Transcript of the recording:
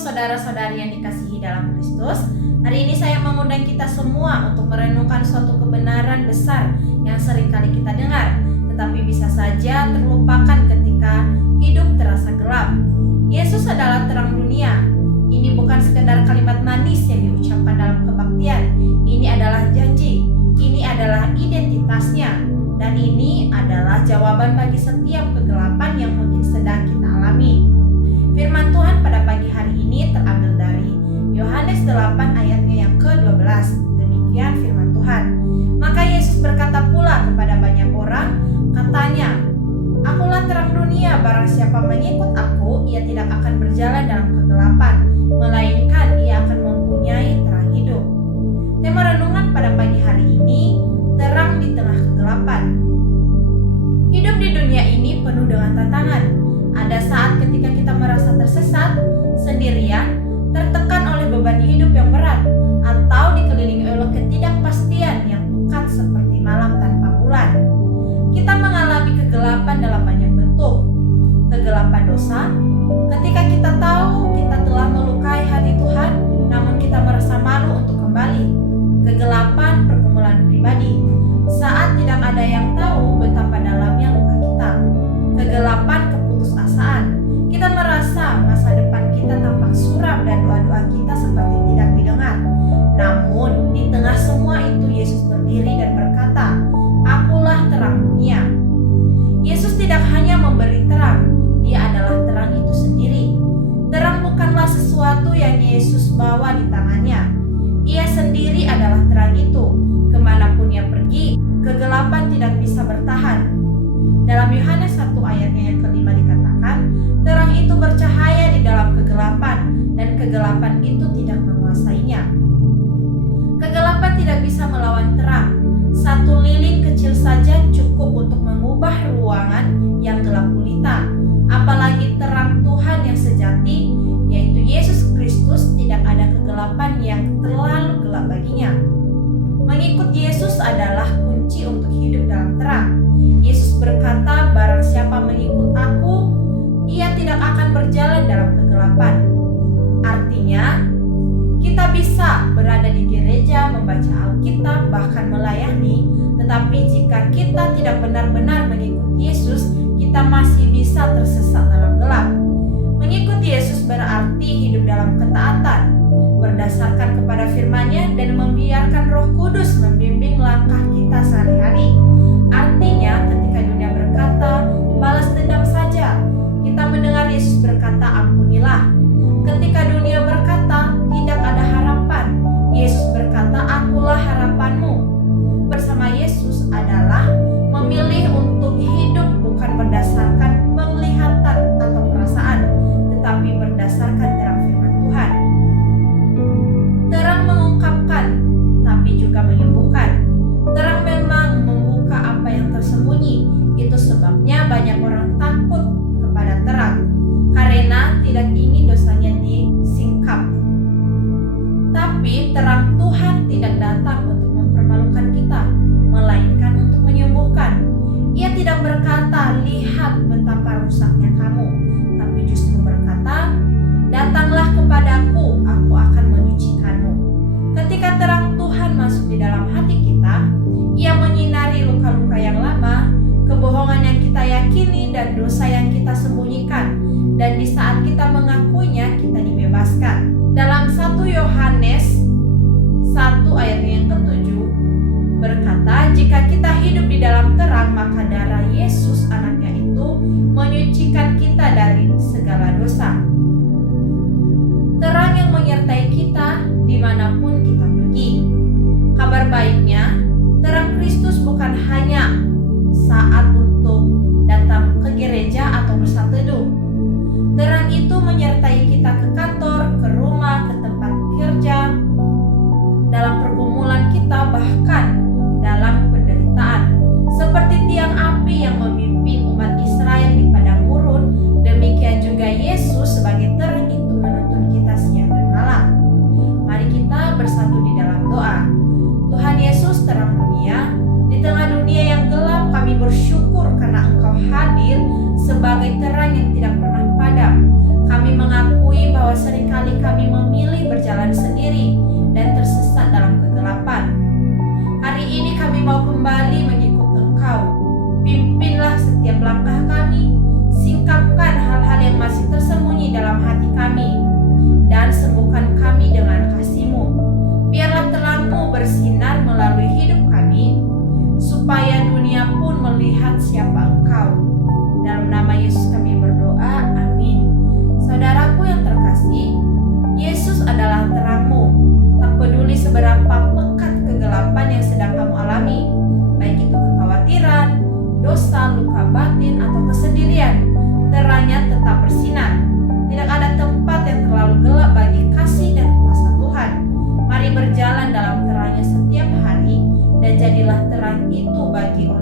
saudara-saudari yang dikasihi dalam Kristus. Hari ini saya mengundang kita semua untuk merenungkan suatu kebenaran besar yang seringkali kita dengar, tetapi bisa saja terlupakan ketika hidup terasa gelap. Yesus adalah terang dunia. Ini bukan sekedar kalimat manis yang diucapkan dalam kebaktian. Ini adalah janji. Ini adalah identitasnya. Dan ini adalah jawaban bagi setiap kegelapan yang mungkin sedang kita alami. Firman Tuhan pada pagi hari ini terambil dari Yohanes 8 ayatnya yang ke-12. Demikian firman Tuhan. Maka Yesus berkata pula kepada banyak orang, katanya, "Akulah terang dunia, barang siapa mengikut aku, ia tidak akan berjalan dalam kegelapan, melainkan ia akan mempunyai terang hidup." Tema renungan pada pagi hari ini, terang di tengah kegelapan. Hidup di dunia ini penuh dengan tantangan. Ada saat ketika kita merasa tersesat, sendirian, tertekan oleh beban hidup yang berat, atau dikelilingi oleh ketidakpastian yang pekat seperti malam tanpa bulan. Kita mengalami kegelapan dalam banyak bentuk. Kegelapan dosa, ketika kita tahu kita telah melukai hati Tuhan, namun kita merasa malu untuk kembali. Kegelapan pergumulan pribadi, saat tidak ada yang tahu betapa dalamnya luka kita. Kegelapan keputusasaan, kita merasa masa depan kita tampak suram dan doa-doa kita seperti tidak didengar. Namun di tengah semua itu Yesus berdiri dan berkata, "Akulah terang dunia." Yesus tidak hanya memberi terang, Dia adalah terang itu sendiri. Terang bukanlah sesuatu yang Yesus bawa di tangannya. Ia sendiri adalah terang itu. Kemanapun ia pergi, kegelapan tidak bisa bertahan. Dalam Yohanes 1 ayatnya yang ke-5 dikatakan, terang itu bercahaya di dalam kegelapan, dan kegelapan itu tidak menguasainya. Kegelapan tidak bisa melawan terang. Satu lilin kecil saja cukup untuk mengubah ruangan yang gelap gulita. Apalagi terang Tuhan yang sejati, yaitu Yesus Kristus, tidak ada kegelapan yang terlalu gelap baginya. Mengikut Yesus adalah kunci untuk hidup dalam terang. Yesus berkata, "Barang siapa mengikut aku, ia tidak akan berjalan dalam kegelapan." Artinya, kita bisa berada di gereja, membaca Alkitab, bahkan melayani, tetapi jika kita tidak benar-benar mengikut Yesus, kita masih bisa tersesat dalam gelap. Mengikut Yesus berarti hidup dalam ketaatan, berdasarkan kepada firman-Nya dan membiarkan Roh Kudus membimbing langkah kita sehari-hari. Artinya, ketika dunia berkata, "Balas dendam saja," kita mendengar Yesus berkata, "Ampunilah." Ketika dunia berkata, "Tidak ada harapan," Yesus berkata, "Akulah harapanmu." Bersama Yesus adalah memilih untuk hidup bukan berdasarkan penglihatan atau perasaan, tetapi berdasarkan terang firman Tuhan. Terang mengungkapkan, tapi juga menyembuhkan. Terang memang membuka apa yang tersembunyi. Itu sebabnya banyak orang takut kepada terang, karena tidak ingin dosanya disingkap. Tapi terang Tuhan tidak datang untuk mempermalukan kita, melainkan untuk menyembuhkan. Ia tidak berkata, "Lihat betapa rusaknya kamu," tapi justru berkata, "Datanglah kepadaku, aku akan menyucikanmu." Ketika terang Tuhan masuk di dalam hati kita, Ia menyinari luka-luka yang lama, kebohongan yang kita yakini, dan dosa yang kita sembunyikan. Dan di saat kita mengakuinya, kita dibebaskan. Dalam 1 Yohanes 1 ayat yang ke-7 berkata, "Jika kita hidup di dalam terang, maka darah Yesus anaknya itu menyucikan kita dari segala dosa." Terang yang menyertai kita dimanapun kita pergi. Kabar baiknya, terang Kristus bukan hanya saat untuk datang ke gereja atau bersatu teduh. Terang itu menyertai kita ke kantor, ke rumah, ke tempat kerja, dalam pergumulan kita, bahkan dalam penderitaan. Seperti tiang api yang memimpin umat Israel di padang gurun, demikian juga Yesus sebagai terang itu menuntun kita siang dan malam. Mari kita bersatu di dalam doa. Tuhan Yesus, terang dunia, di tengah dunia yang gelap, kami bersyukur karena Engkau setiap langkah kami, singkapkan hal-hal yang masih tersembunyi dalam hati kami, dan sembuhkan kami dengan kasih-Mu. Biarlah terang-Mu bersinar melalui hidup kami, supaya dunia pun melihat siapa Engkau. Dalam nama Yesus kami berdoa, amin. Saudaraku yang terkasih, Yesus adalah terang-Mu. Tak peduli seberapa pekat kegelapan yang sedang kamu alami, baik itu kekhawatiran, dosa, luka batin, atau kesendirian, terangnya tetap bersinar. Tidak ada tempat yang terlalu gelap bagi kasih dan kuasa Tuhan. Mari berjalan dalam terangnya setiap hari, dan jadilah terang itu bagi orang